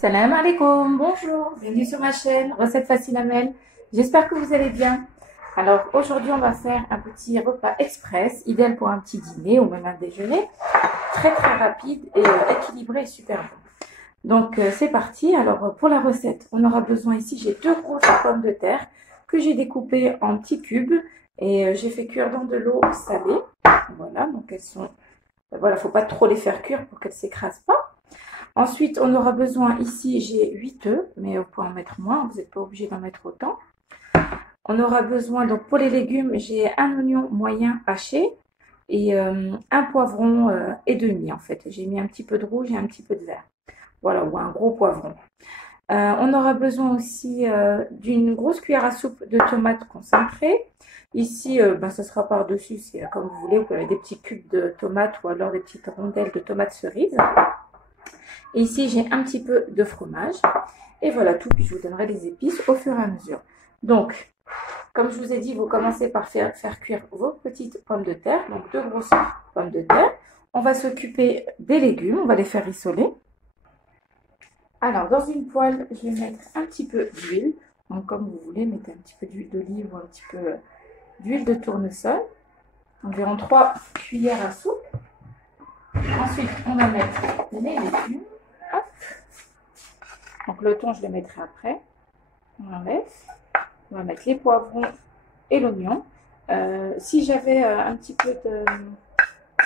Salam alaikum, bonjour, bienvenue sur ma chaîne, Recettes Faciles Amel. J'espère que vous allez bien. Alors aujourd'hui on va faire un petit repas express, idéal pour un petit dîner ou même un déjeuner, très rapide et équilibré et super bon. Donc c'est parti. Alors pour la recette, on aura besoin ici, j'ai deux grosses pommes de terre que j'ai découpées en petits cubes et j'ai fait cuire dans de l'eau salée. Voilà, donc elles sont, voilà, faut pas trop les faire cuire pour qu'elles s'écrasent pas. Ensuite, on aura besoin, ici j'ai 8 œufs, mais vous pouvez en mettre moins, vous n'êtes pas obligé d'en mettre autant. On aura besoin, donc pour les légumes, j'ai un oignon moyen haché et un poivron et demi en fait. J'ai mis un petit peu de rouge et un petit peu de vert. Voilà, ou un gros poivron. On aura besoin aussi d'une grosse cuillère à soupe de tomates concentrées. Ici, ce sera par-dessus, c'est comme vous voulez, vous pouvez mettre des petits cubes de tomates ou alors des petites rondelles de tomates cerises. Et ici, j'ai un petit peu de fromage. Et voilà tout, puis je vous donnerai les épices au fur et à mesure. Donc, comme je vous ai dit, vous commencez par faire cuire vos petites pommes de terre, donc deux grosses pommes de terre. On va s'occuper des légumes, on va les faire rissoler. Alors, dans une poêle, je vais mettre un petit peu d'huile. Donc, comme vous voulez, mettez un petit peu d'huile d'olive ou un petit peu d'huile de tournesol. Environ 3 cuillères à soupe. Ensuite, on va mettre les légumes. Hop. Donc le thon, je le mettrai après. On enlève. On va mettre les poivrons et l'oignon. Si j'avais un petit peu de...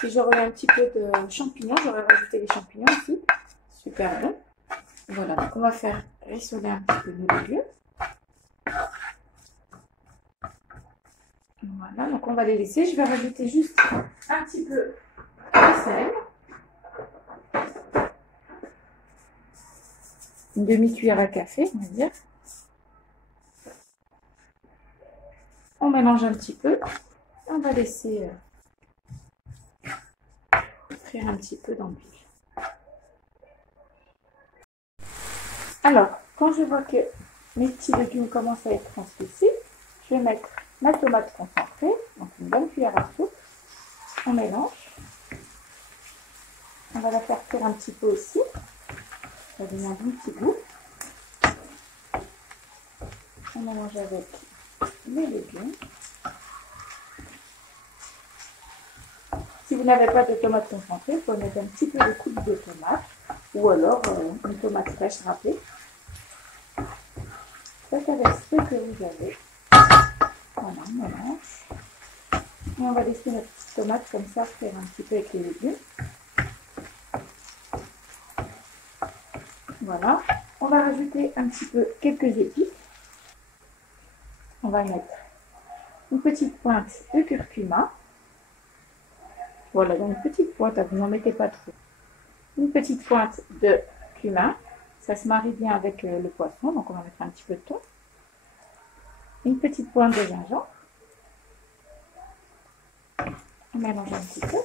Si j'aurais un petit peu de champignons, j'aurais rajouté les champignons aussi. Super bon. Voilà, donc on va faire rissoler un petit peu nos légumes. Voilà, donc on va les laisser. Je vais rajouter juste un petit peu de sel. Une demi-cuillère à café, on va dire. On mélange un petit peu. On va laisser frire un petit peu dans l'huile. Alors, quand je vois que mes petits légumes commencent à être translucides, je vais mettre ma tomate concentrée, donc une bonne cuillère à soupe. On mélange. On va la faire cuire un petit peu aussi. Ça donne un bon petit goût. On mélange avec les légumes. Si vous n'avez pas de tomate concentrée, vous pouvez mettre un petit peu de coupe de tomate ou alors une tomate fraîche râpée. Faites avec ce que vous avez. Voilà, on mélange. Et on va laisser notre petite tomate comme ça faire un petit peu avec les légumes. Voilà. On va rajouter un petit peu quelques épices. On va mettre une petite pointe de curcuma. Voilà, donc une petite pointe, vous n'en mettez pas trop. Une petite pointe de cumin. Ça se marie bien avec le poisson, donc on va mettre un petit peu de thon. Une petite pointe de gingembre. On mélange un petit peu.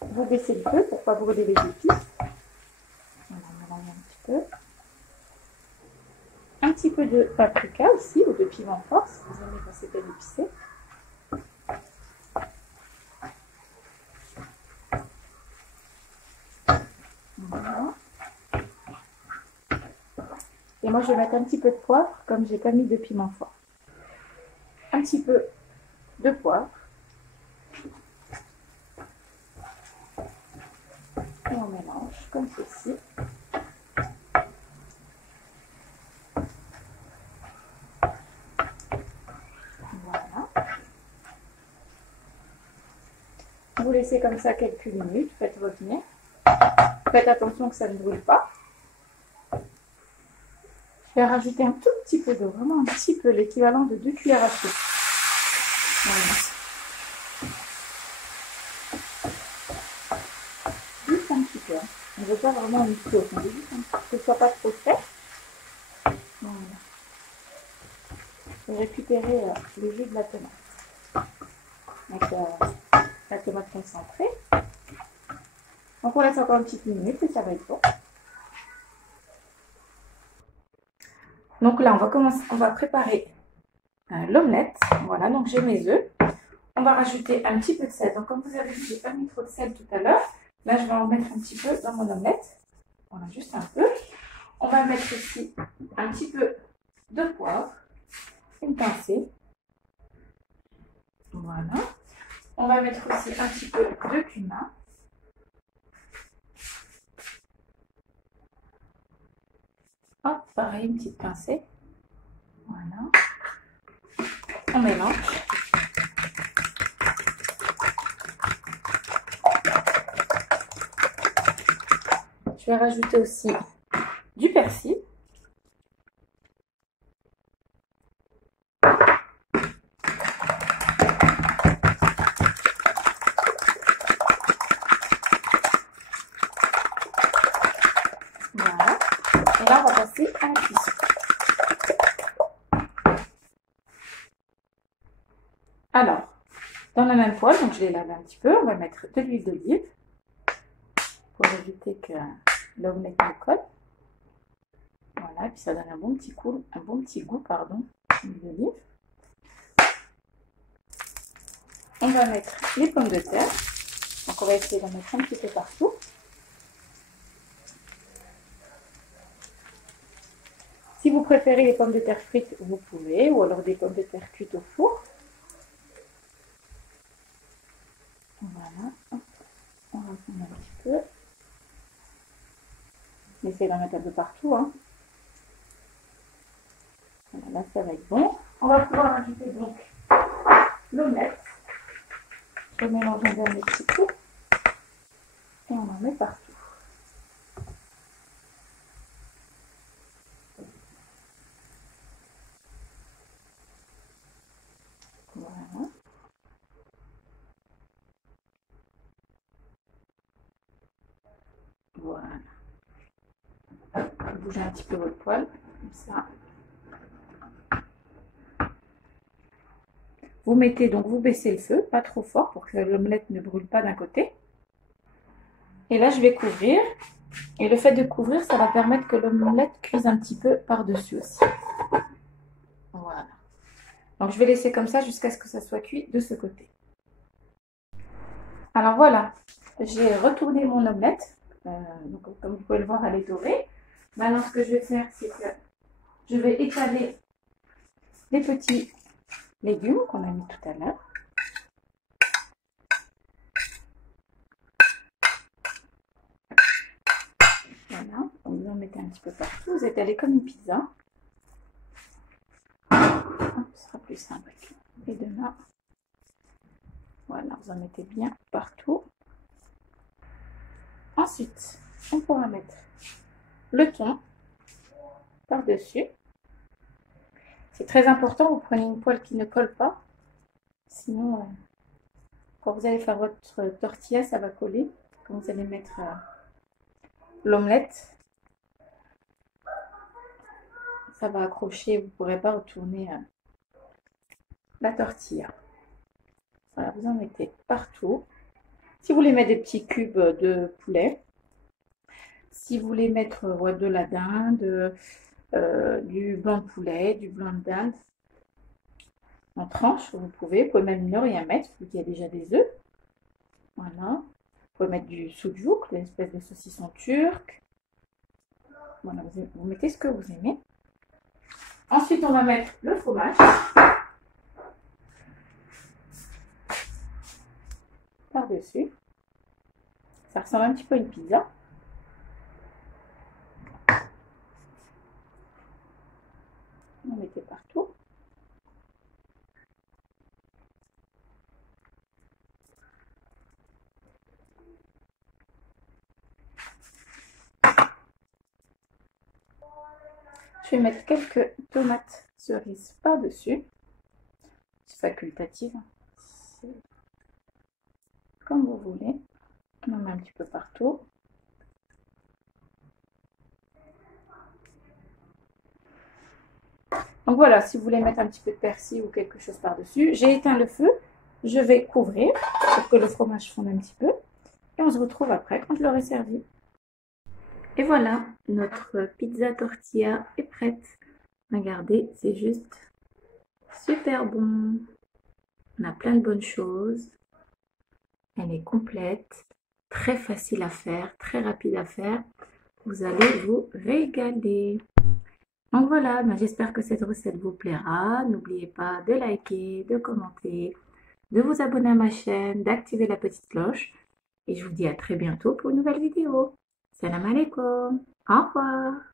Vous baissez le feu pour ne pas brûler les épices. On mélange un petit peu. Un petit peu de paprika aussi, ou de piment fort, si vous aimez quand c'est bien épicé. Voilà. Et moi, je vais mettre un petit peu de poivre, comme j'ai pas mis de piment fort. Un petit peu de poivre. Et on mélange comme ceci. Voilà. Vous laissez comme ça quelques minutes, faites revenir. Faites attention que ça ne brûle pas. Je vais rajouter un tout petit peu d'eau, vraiment un petit peu, l'équivalent de 2 cuillères à soupe. Voilà. Juste un petit peu. On ne veut pas vraiment une sauce, on veut juste que ce ne soit pas trop sec. Voilà. Je vais récupérer le jus de la tomate. Donc la tomate concentrée. Donc on laisse encore une petite minute et ça va être bon. Donc là, on va préparer l'omelette. Voilà, donc j'ai mes œufs. On va rajouter un petit peu de sel. Donc, comme vous avez vu, j'ai pas mis trop de sel tout à l'heure. Là, je vais en mettre un petit peu dans mon omelette. Voilà, juste un peu. On va mettre aussi un petit peu de poivre, une pincée. Voilà. On va mettre aussi un petit peu de cumin. Hop, pareil, une petite pincée. Voilà. On mélange. Je vais rajouter aussi du persil. Voilà. Et là, on va passer à la cuisson. Alors, dans la même poêle, donc je l'ai lavé un petit peu, on va mettre de l'huile d'olive pour éviter que l'omelette ne colle. Voilà, et puis ça donne un bon petit goût, l'huile d'olive. On va mettre les pommes de terre. Donc on va essayer d'en mettre un petit peu partout. Si vous préférez les pommes de terre frites, vous pouvez, ou alors des pommes de terre cuites au four. Voilà, hop. On va prendre un petit peu. On essaie d'en mettre un peu partout. Hein. Voilà, là ça va être bon. On va pouvoir ajouter donc l'omelette. Je mélange un dernier petit coup. Et on en met partout. Voilà. Voilà. Bougez un petit peu votre poêle, comme ça. Vous mettez donc, vous baissez le feu, pas trop fort pour que l'omelette ne brûle pas d'un côté. Et là, je vais couvrir. Et le fait de couvrir, ça va permettre que l'omelette cuise un petit peu par-dessus aussi. Voilà. Donc, je vais laisser comme ça jusqu'à ce que ça soit cuit de ce côté. Alors voilà, j'ai retourné mon omelette. Donc, comme vous pouvez le voir, elle est dorée. Maintenant, ce que je vais faire, c'est que je vais étaler les petits légumes qu'on a mis tout à l'heure. Voilà, donc vous en mettez un petit peu partout. Vous étalez comme une pizza. Hop, ce sera plus simple. Et de là, voilà, vous en mettez bien partout. Ensuite, on pourra mettre le thon par-dessus. C'est très important, vous prenez une poêle qui ne colle pas. Sinon, quand vous allez faire votre tortilla, ça va coller. Quand vous allez mettre l'omelette, ça va accrocher, vous ne pourrez pas retourner la tortilla. Voilà, vous en mettez partout. Si vous voulez mettre des petits cubes de poulet, si vous voulez mettre de la dinde, du blanc de poulet, du blanc de dinde en tranches, vous pouvez même ne rien mettre, vu qu'il y a déjà des œufs. Voilà. Vous pouvez mettre du soudjouk, l'espèce de saucisson turc. Voilà, vous mettez ce que vous aimez. Ensuite, on va mettre le fromage par-dessus. Ça ressemble un petit peu à une pizza. Vous mettez partout. Je vais mettre quelques tomates cerises par-dessus. C'est facultatif. Comme vous voulez. On en met un petit peu partout. Donc voilà, si vous voulez mettre un petit peu de persil ou quelque chose par-dessus, j'ai éteint le feu. Je vais couvrir pour que le fromage fonde un petit peu. Et on se retrouve après quand je l'aurai servi. Et voilà, notre pizza tortilla est prête. Regardez, c'est juste super bon. On a plein de bonnes choses. Elle est complète, très facile à faire, très rapide à faire. Vous allez vous régaler. Donc voilà, j'espère que cette recette vous plaira. N'oubliez pas de liker, de commenter, de vous abonner à ma chaîne, d'activer la petite cloche. Et je vous dis à très bientôt pour une nouvelle vidéo. Salam alaikum. Au revoir.